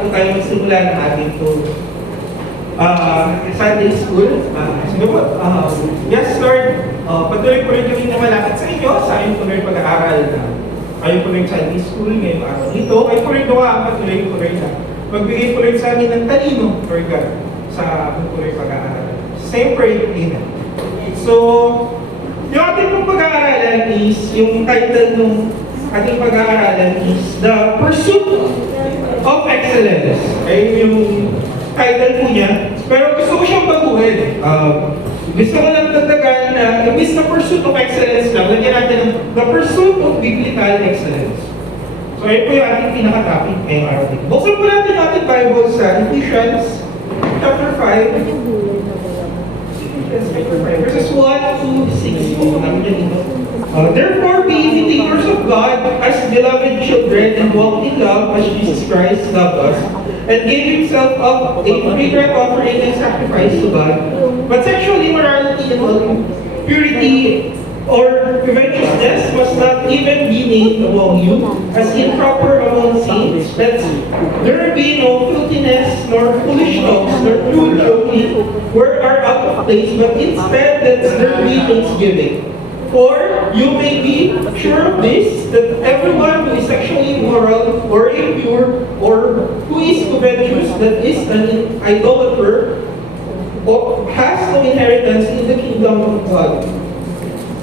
bago tayo magsimula ng ating Sunday School. Sige po, yes Lord, patuloy po rin kami na malapit sa inyo sa aming tuloy pag-aaral na kayo po rin Sunday School ngayong araw dito. Kayo po rin patuloy po rin na magbigay po rin sa amin ng talino, Lord God, sa aming tuloy pag-aaral. Same prayer din. So, yung ating pong pag-aaralan is, yung title ng ating pag-aaralan is The Pursuit of Excellence. Ayun yung title po niya. Pero gusto ko siyang baguhin. Gusto ko lang dagdagan na imbis na Pursuit of Excellence lang, lagyan natin ng The Pursuit of Biblical Excellence. So ayun po yung ating pinaka-topic ngayong araw dito. Buksan po natin yung ating Bible sa Ephesians chapter 5. Verses 1 to 6 po namin yan dito. Therefore, be imitators of God as beloved children and walk in love as Jesus Christ loved us and gave Himself up a fragrant offering and sacrifice to God. But sexual immorality and purity or covetousness must not even be named among you as improper among saints. That there be no filthiness, nor foolish talks, nor crude joking, where are out of place, but instead that there be thanksgiving. For you may be sure of this, that everyone who is sexually immoral or impure or who is covetous, that is an idolater, has no inheritance in the kingdom of God.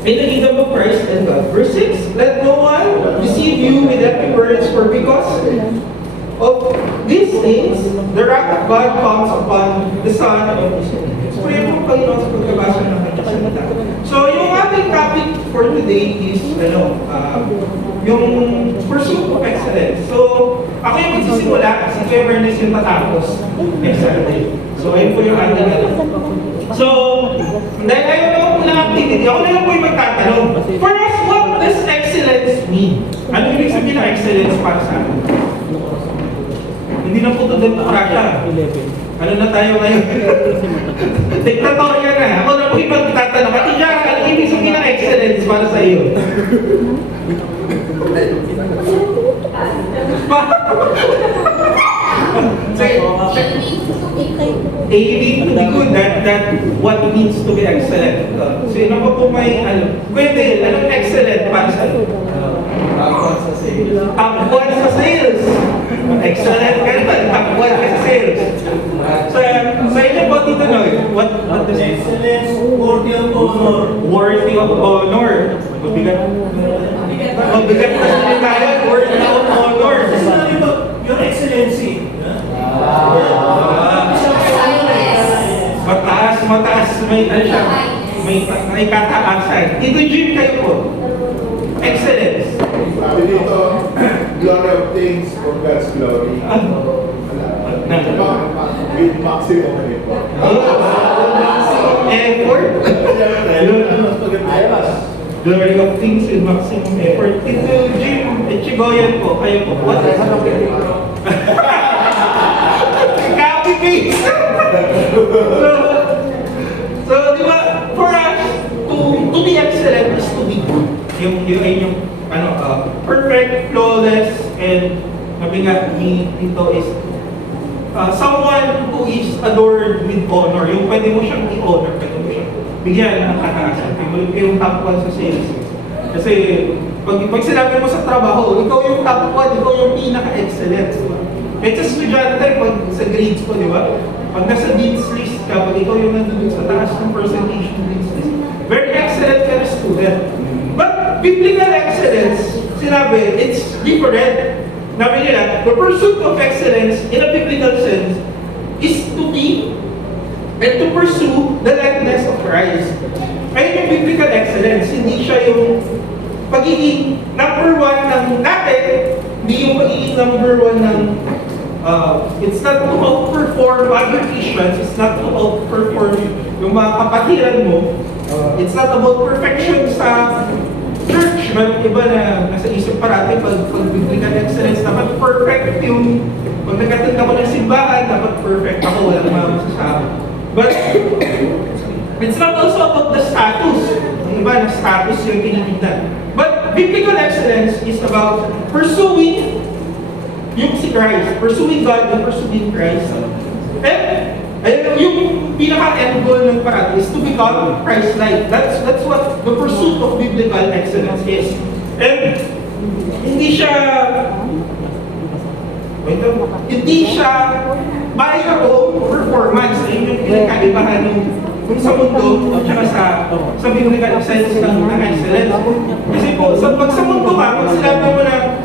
In the kingdom of Christ and God. Verse 6, let no one deceive you with empty words, for because of these things, the wrath of God comes upon the Son of Disobedience. Pray po kayo sa pagkabasa ng kanyang salita. So, yung ating topic for today is, yung pursuit of excellence. So, ako yung magsisimula, si Kuya Ernest yung tatapos next Saturday. So, ayun po yung ating So, dahil ayaw naman po ng activity, ako na lang po yung magtatanong. For us, what does excellence mean? Ano yung sabihin ng excellence para sa atin? Hindi na po ito doon siya. Ano na tayo ngayon? Diktatorya na. Ako na po yung magtatanong. At iya, ano yung sabihin ng excellence para sa iyo? Aiming to be good, that what means to be excellent. Sino pa po may pwede, anong excellent para sa iyo? Takbuhan sa sales. Takbuhan sa sales. Excellent ka naman, takbuhan ka sa sales. Sa inyo po dito, no? What does excellence? Worthy of honor. Worthy of honor. Mabigat. Mabigat na sa tayo, worthy of honor. Your excellency. Mataas, may ano siya, may kataasan. Ito Jim kayo po. Excellence. Sabi dito, glory of things for God's glory. With maximum effort. Effort? Glory of things with maximum effort. Ito Jim, Chigoyan po, kayo po. What is it? Copy-paste! So, di ba, for us, to be excellent is to be good. Yung perfect, flawless, and mabigat ni dito is someone who is adored with honor. Yung pwede mo siyang i-honor, pwede mo siyang bigyan ng kataasan. Yung top 1 sa sales. Kasi, pag sinabi mo sa trabaho, ikaw yung top 1, ikaw yung pinaka-excellent. Kahit sa estudyante, pag sa grades ko, di ba? Pag nasa dean's list ka, pag ikaw yung nandun sa taas ng percentage ng dean's list, very excellent ka na student. But biblical excellence, sinabi, it's different. Nabi nila, the pursuit of excellence in a biblical sense is to be and to pursue the likeness of Christ. Ayun yung biblical excellence, hindi siya yung pagiging number 1 ng natin, hindi yung pagiging number 1 ng it's not to outperform other Christians, it's not to outperform yung mga kapatiran mo. It's not about perfection sa church, but iba na nasa isip parati pag biblical excellence, dapat perfect yung pag nagkatanda ko ng simbahan, dapat perfect ako, walang masasabi. But it's not also about the status. Yung iba na status yung tinitignan. But biblical excellence is about pursuing yung si Christ, pursuing God and pursuing Christ. And ayun, yung pinaka-end goal ng parati is to become Christ-like. That's what the pursuit of biblical excellence is. And hindi siya by your own performance. Ayun yung pinakaibahan kung sa mundo at saka sa biblical sense ng excellence. Kasi po, pag sa mundo ka, pag sinabi mo na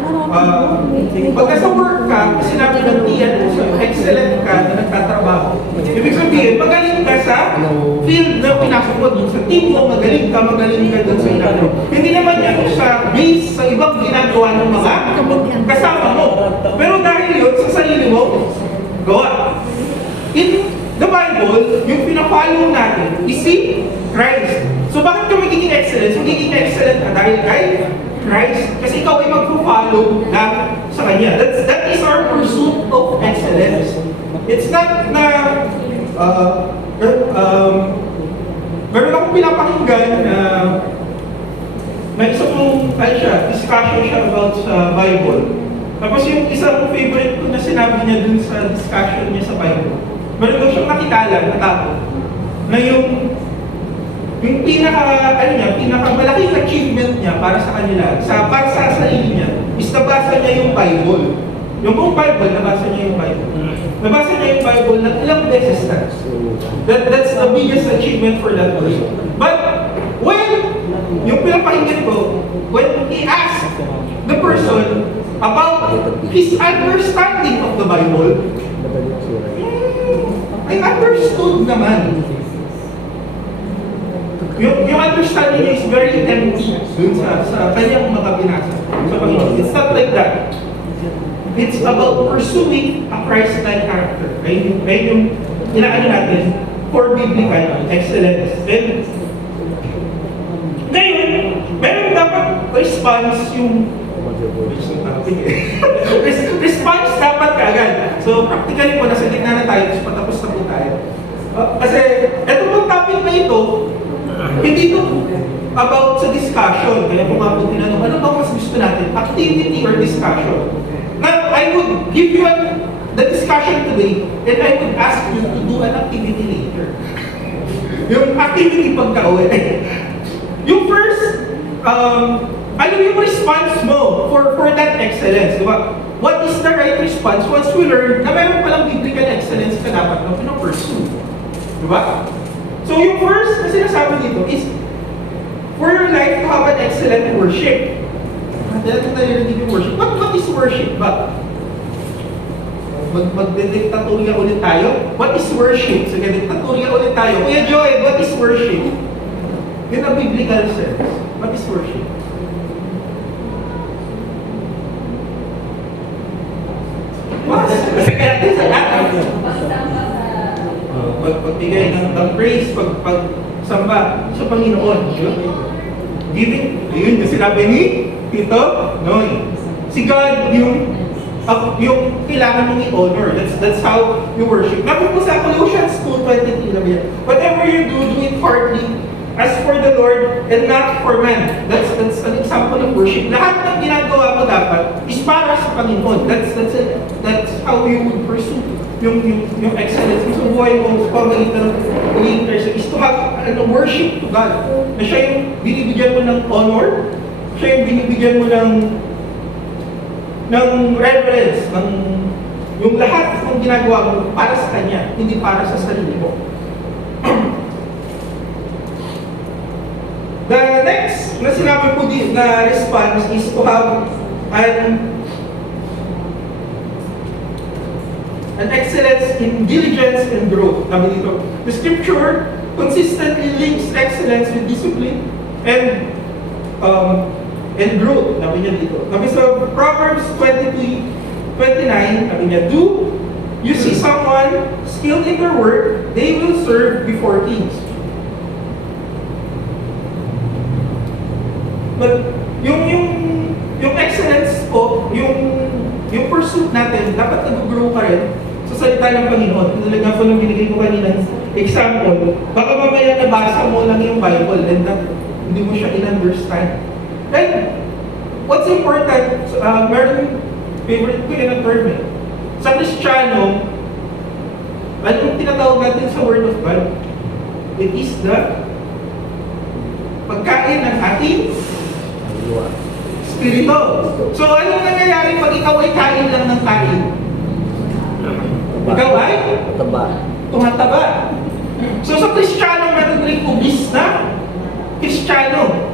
pag nasa work ka, sinabi ng tiyan mo, excellent ka na nagtatrabaho. Ibig sabihin, magaling ka sa field na pinasok mo dun. Sa team mo, magaling ka dun sa ginagawa. Hindi naman yan sa base sa ibang ginagawa ng mga kasama mo. Pero dahil yun, sa sarili mo, gawa. In the Bible, yung pinafollow natin is si Christ. So bakit ka magiging excellent? Magiging excellent ka dahil kay Christ. Kasi ikaw ay mag-follow lang sa Kanya. That is our pursuit of excellence. It's not na meron akong pinapakinggan na may isang discussion siya about sa Bible. Tapos yung isang favorite ko na sinabi niya dun sa discussion niya sa Bible, meron daw siyang nakilala na tao na yung pinakamalaking achievement niya para sa kanila, para sa sarili niya, is nabasa niya yung Bible. Yung buong Bible, nabasa niya yung Bible. Nabasa niya yung Bible ng ilang beses na. That's the biggest achievement for that person. But when, yung pinapakinggan ko, when he asked the person about his understanding of the Bible, I understood naman. Yung understanding niya is very empty dun sa kanyang mga binasa sa Panginoon. It's not like that. It's about pursuing a Christ-like character. Ayun yung inaano natin for biblical excellence. And ngayon, meron dapat response yung response dapat kaagad. So practically po, nasa gitna na tayo, tapos patapos na po tayo. Kasi eto pong topic na ito, hindi ito about sa discussion. Kaya kung nga po tinanong, ano ba mas gusto natin? Activity or discussion? Now, I would give you the discussion today, and I would ask you to do an activity later. Yung activity pagka-uwi. Yung first, ano yung response mo for that excellence? Diba? What is the right response once we learn na meron palang biblical excellence ka dapat na pinapursue? Diba? So yung first na sinasabi dito is for your life to have an excellent worship. Dahil kung narinig yung worship, what is worship ba? Magdediktatorya ulit tayo? What is worship? Sige, diktatorya ulit tayo. Kuya Joy, what is worship? In a biblical sense, what is worship? Pagbigay ng praise, pagsamba sa Panginoon. Giving, yun yung sinabi ni Tito Noy. Si God yung kailangan mong i-honor. That's how you worship. Naku po sa Colossians 2:23 naman yan. Whatever you do it heartily as for the Lord and not for man. That's an example of worship. Lahat ng ginagawa mo dapat is para sa Panginoon. That's it. That's how you would pursue yung excellence sa buhay mo, sa pamagitan ng is to have worship to God. Na siya yung binibigyan mo ng honor, siya yung binibigyan mo ng reverence, yung lahat ng ginagawa mo para sa Kanya, hindi para sa sarili mo. The next na sinabi po na response is to have an excellence in diligence and growth. Sabi dito, the scripture consistently links excellence with discipline and growth. Sabi niya dito. Sabi sa Proverbs 22:29, sabi niya, do you see someone skilled in their work, they will serve before kings. But yung excellence po, yung pursuit natin, dapat nag-grow ka rin sa salita ng Panginoon. Talaga po nung binigay ko kanina example, baka mamaya nabasa mo lang yung Bible and hindi mo siya in-understand. And what's important, meron Favorite ko yun ang term eh. Sa Kristiyano, anong tinatawag natin sa Word of God? It is the pagkain ng ating spirito. So, anong nangyayari pag ikaw ay kain lang ng kain? Ikaw ay? Tumataba. So, sa Kristiyano, meron rin obese na Kristiyano.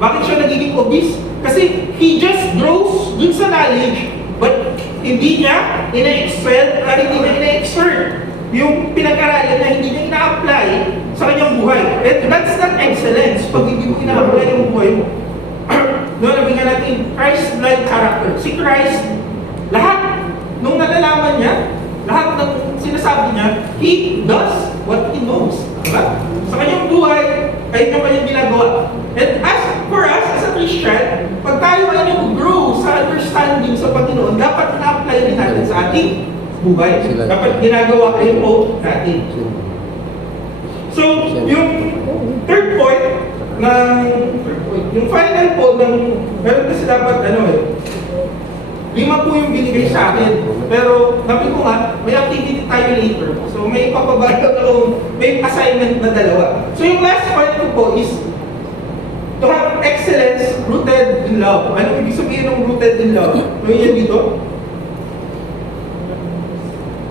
Bakit siya nagiging obese? Kasi he just grows dun sa knowledge, but hindi niya ina-excel, hindi niya ina-exert yung pinag-aralan na hindi niya ina-apply sa kanyang buhay. And that's not excellence pag hindi mo ina-apply yung buhay mo. Noon, nabigyan natin Christ-like character. Si Christ, lahat nung nalalaman niya, lahat ng sinasabi niya, he does what he knows. Diba? Sa kanyang buhay, ay niya kanyang ginagawa. And as for us, as a Christian, pag tayo ay nag-grow sa understanding sa Panginoon, dapat na-apply rin natin sa ating buhay. Dapat ginagawa kayo po natin. So, yung third point, yung final po ng, meron kasi dapat 5 po yung binigay sa akin. Pero, sabi ko nga, may activity tayo later. So, may papabayag ako, may assignment na 2. So, yung last point ko po is, to have excellence rooted in love. Ano ibig sabihin ng rooted in love? Ano yan dito?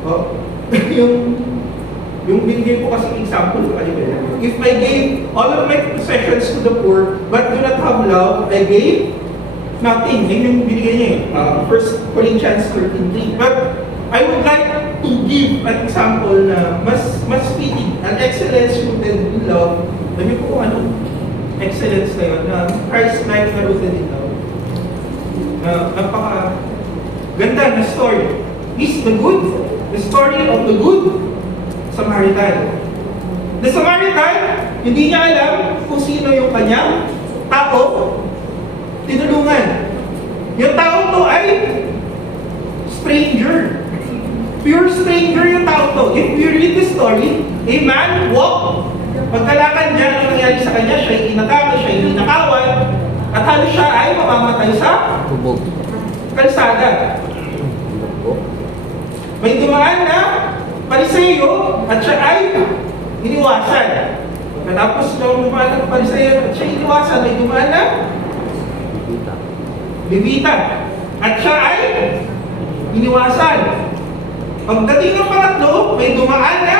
Oh, yung binigay ko kasi example ko kanina. If I gave all of my possessions to the poor, but do not have love, I gave nothing. Yun yung binigay niya eh. 1 Corinthians 13:3. But I would like to give an example na mas fitting. An excellence rooted in love. Sabi ko kung ano, excellence na yun, na Christ-like na rooted in love. Napaka ganda na story. Is the story of the good Samaritan. The Samaritan, hindi niya alam kung sino yung kanyang tao tinulungan. Yung tao to ay stranger. Pure stranger yung tao to. If you read the story, a man walked. Pagkalakad niya, ano nangyari sa kanya? Siya ay inatake, siya ay ninakawan, at halos siya ay mamamatay sa kalsada. May dumaan na Pariseo at siya ay iniwasan. Pagkatapos nung dumaan ng Pariseo at siya iniwasan, may dumaan na Levita. At siya ay iniwasan. Pagdating ng pangatlo, may dumaan na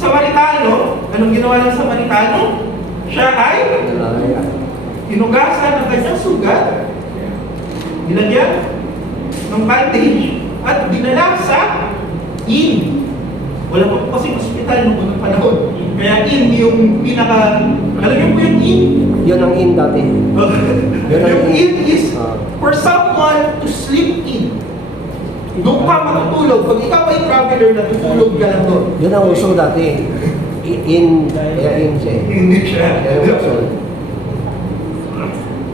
Samaritano. Anong ginawa ng Samaritano? Siya ay hinugasan ng kanyang sugat, nilagyan ng bandage, at dinala sa inn. Wala pa po kasi hospital noong unang panahon. Kaya inn yung pinaka... Alam niyo po yung inn? Yun ang inn dati. Yung inn is for someone to sleep in. Doon ka matutulog. Pag ikaw ay traveler, natutulog ka lang doon. Yun ang uso dati. Kaya inn siya. Hindi siya. Kaya uso.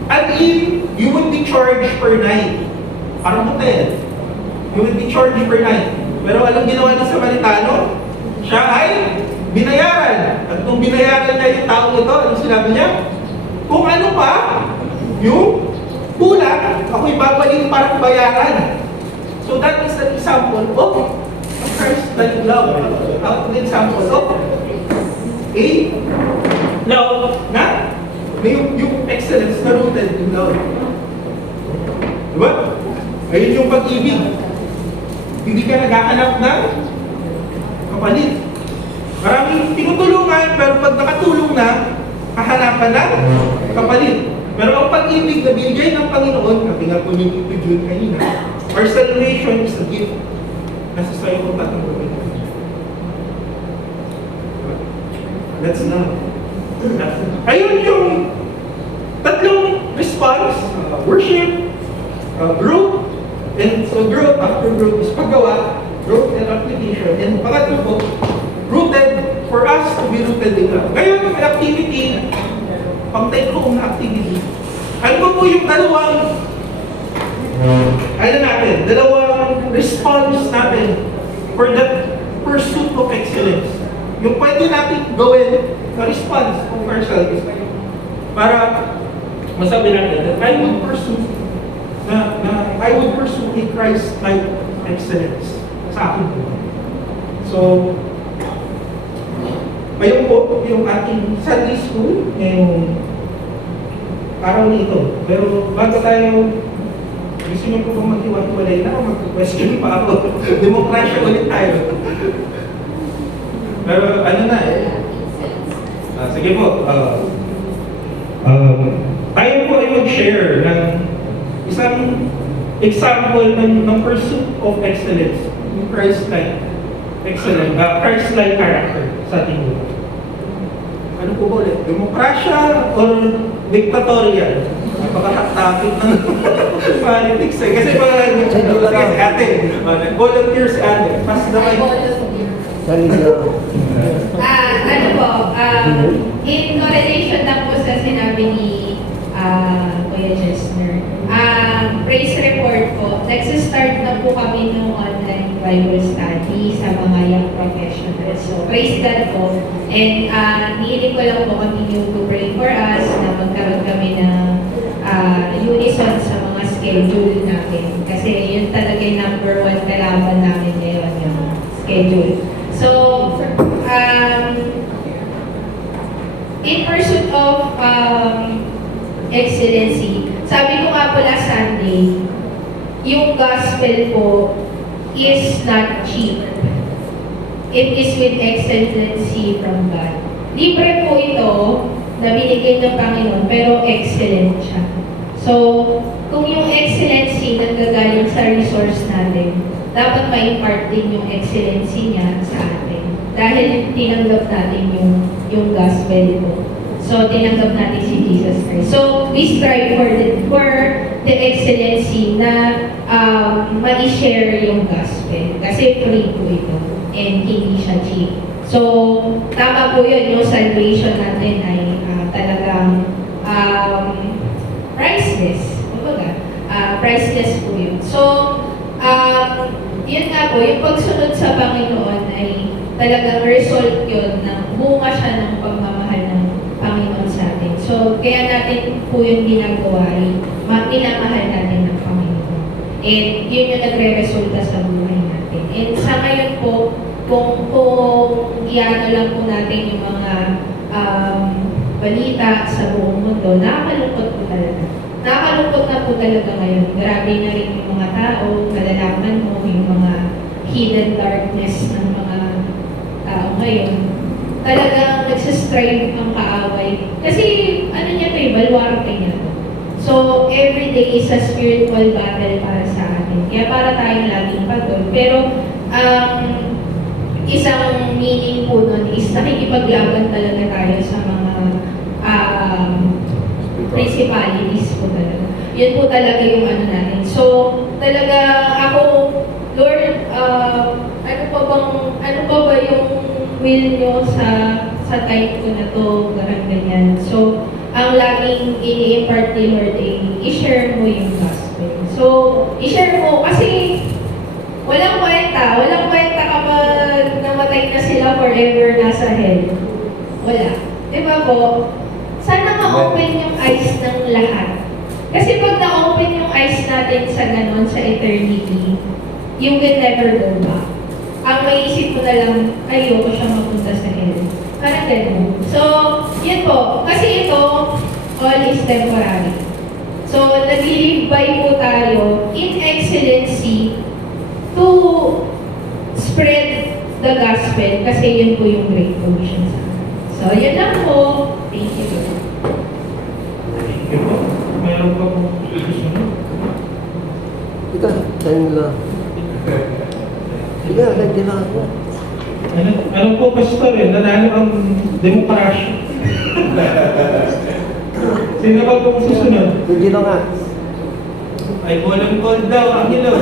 At inn, you would be charged per night. Parang hotel. You would be charged per night. Pero alam ginawa ng Samaritano? Siya ay binayaran. At kung binayaran niya yung tao ito, ano sinabi niya? Kung ano pa, yung kulang, ako'y babalik para bayaran. So that is an example of Christ-like love. An example of a love na may yung excellence na rooted in love. Diba? Ayun yung pag-ibig. Hindi ka naghahanap ng kapalit. Maraming tinutulungan, pero pag nakatulong na, hahanapan ng kapalit. Pero ang pag-ibig na binigay ng Panginoon, sabi nga po yung Jude kanina, our salvation is a gift. Nasa sa'yo kung tatanggapin. That's love. Ayun yung tatlong response, worship, growth, and so growth after growth is paggawa, growth and application, and pangatlo po, rooted for us to be rooted in love. Ngayon, may activity, pang take home na activity. Ano po yung dalawang response natin for that pursuit of excellence? Yung pwede natin gawin na response of ourselves para masabi natin that I will pursue na I would pursue a Christ-like excellence sa akin po. So, ayun po yung ating Sunday school ngayong araw nito. Pero bago tayo, gusto niyo po bang maghiwa-hiwalay na o mag-question pa ako? Demokrasya ulit tayo. Pero ano na eh. Sige po. Tayo po ay mag-share ng isang example ng pursuit of excellence, yung Christ-like excellence, Christ-like character sa ating mundo. Ano po ba ulit? Demokrasya or dictatorial? Napaka-topic ng politics eh. Kasi ate, volunteers ate, pass the mic. Ano po, in correlation lang po sa sinabi ni Kuya Chesner, praise report po, nagsistart na po kami ng online Bible study sa mga young professionals. So, praise God po. And nihiling ko lang po continue to pray for us na magkaroon kami ng unison sa mga schedule natin. Kasi yun talaga yung number one kalaban namin ngayon, yung schedule. So, in pursuit of excellency, sabi ko nga po last Sunday, yung gospel po is not cheap. It is with excellency from God. Libre po ito na binigay ng Panginoon, pero excellent siya. So, kung yung excellency nanggagaling sa resource natin, dapat ma-impart din yung excellency niya sa atin. Dahil tinanggap natin yung gospel po. So, tinanggap natin si Jesus Christ. So, we strive for the excellency na ma-share yung gospel. Kasi free po ito. And hindi siya cheap. So, tama po yun. Yung salvation natin ay talagang priceless. Priceless po yun. So, yun nga po, yung pagsunod sa Panginoon ay talagang result yun na bunga siya ng pagmamahal ng Panginoon sa atin. So, kaya natin po yung ginagawa ay minamahal natin ng Panginoon. And yun yung nagre-resulta sa buhay natin. And sa ngayon po, kung iano lang po natin yung mga balita sa buong mundo, nakakalungkot po talaga. Nakakalungkot na po talaga ngayon. Grabe na rin yung mga tao, kalalaman mo, yung mga hidden darkness ng mga tao ngayon. Talagang nagsistrive ang kaaway. Kasi ano niya ito, balwarte niya ito. So, every day is a spiritual battle para sa atin. Kaya para tayong laging pagod. Pero, isang meaning po nun is nakikipaglaban talaga tayo sa mga principalities po talaga. Yun po talaga yung ano natin. So, talaga ako, Lord, ano pa ba yung will nyo sa time ko na to, ganyan. So, ang laging ini-impart ni Lord ay i-share mo yung gospel. So, i-share mo kasi walang kwenta kapag namatay na sila forever nasa hell. Wala. Diba po? Sana ma-open yung eyes ng lahat. Kasi pag na-open yung eyes natin sa ganon, sa eternity, you will never go back. Ang maisip ko na lang, ayoko siya mapunta sa hell. Parang gano'n. So, yun po. Kasi ito, all is temporary. So, nag-live by po tayo in excellency to spread the gospel kasi yun po yung Great Commission sa akin. So, yun lang po. Thank you. Thank you po. Meron pa po susunod. Ika, tayo nila. Ika, tayo nila. Ano po, Pastor, nanalo ang demokrasya. Sino ba po susunod? Hindi na nga. Ay, walang call daw, ang ilaw.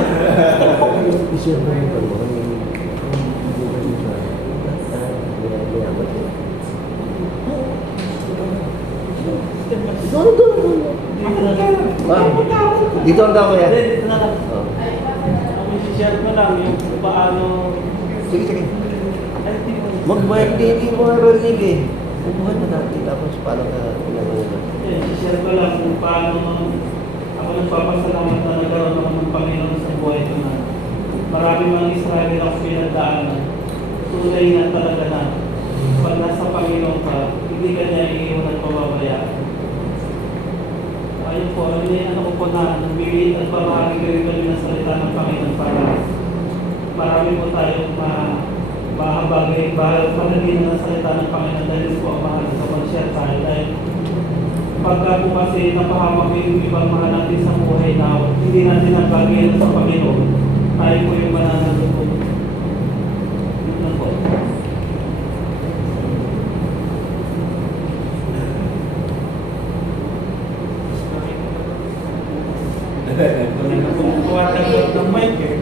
Isip na yung palo. Dito ang daw kaya? Dito na lang. Ang isi-share ko lang yung paano... Sige. Ay, dito. Hindi mo nga rinig eh. Bubuhat na natin tapos paano ka pinagawa. Isi-share ko lang kung paano ako nagpapasalamat na nagkaroon ako ng Panginoon sa buhay ko na marami mga Israeli ako pinagdaanan. Tunay na talaga na pag nasa Panginoon ka, hindi ka niya iiwan at pababayaan. Ayun po, ano ko po na nagbibigay at pamahagi rin kami ng salita ng Panginoon para marami po tayong mahabagay, pahalagin ng salita ng Panginoon dahil po ang mahal sa pag-share tayo. Dahil pagka po kasi napahamak yung ibang mahal natin sa buhay na hindi natin nabagay sa Panginoon, tayo po yung mananalugod. Yun na po. Tumatagod ng mic eh.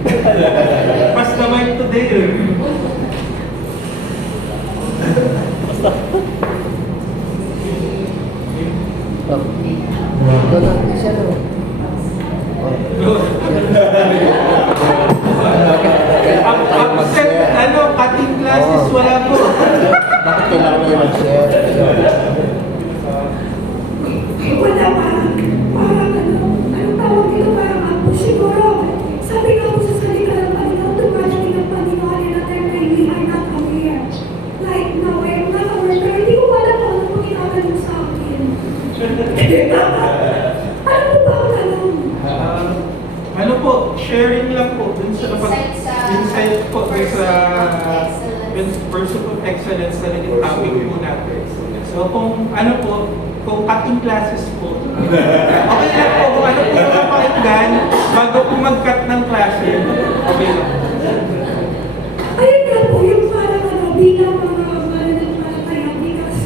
Pas na mic today eh. Ito lang siya, no? Absent, cutting classes, wala po. Bakit kailangan kayo mag-share? Wala parang anong tawag dito, parang ako siguro, sabi nga po sa salita ng Panginoon, dumating ng Panginoon in a time na we are not aware. Like now, I'm not aware, pero hindi ko alam kung ano po tinatanong sa akin. Ano po ba ang tanong? Ano po, sharing lang po dun sa insight po dun sa Pursuit of Excellence na naging topic po natin. So kung ano po, kung cutting classes po, okay lang po kung ano po yung pakinggan bago po mag-cut ng klase, okay lang. Ayun nga po, yung parang bilang mga mananampalataya, because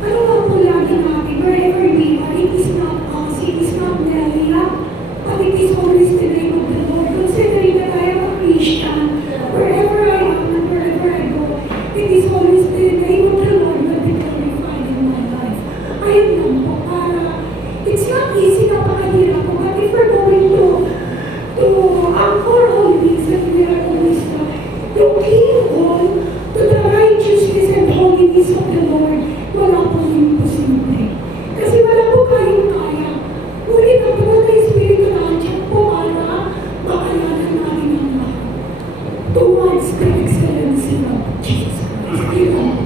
ano nga po lagi natin, wherever we are, it is not us, it is not Nelia, but it is always the name of the Lord. Considering that I am a Christian, wherever I am and wherever I go, it is always the name of the Lord that be glorified in my life. Ayun lang po, it's not easy na pakahirap po, but if we're going to anchor all these that we are always looking on to the righteousness and holiness of the Lord, wala po yung imposible. Kasi wala po kayong kaya. Ngunit ang Banal na Espiritu nandiyan po para makayanan natin ang lahat towards the excellency of Jesus Christ. Amen.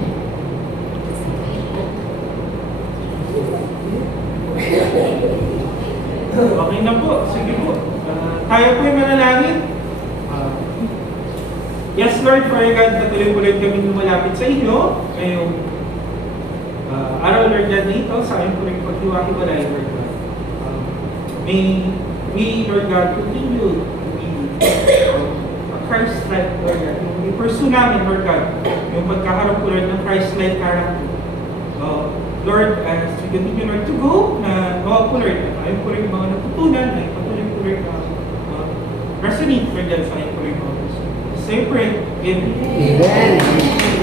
Okay na po, sige po. Tayo po yung manalangin. Yes, Lord, Father God, patuloy-tuloy kami lumalapit sa inyo. Ngayong araw, Lord God, dito sa aming po rin paghiwa-hiwalay, Lord God. May we, Lord God, continue to be a Christ-like, Lord God. Yung i-pursue namin, Lord God, yung pagkaharap po, Lord, ng Christ-like character. Lord, as we continue, Lord, to go, na po, Lord, ayun po rin mga natutunan, ay patuloy po rin resonate, Lord God, sa ayun po rin mga gusto. Say, pray, Amen. Amen.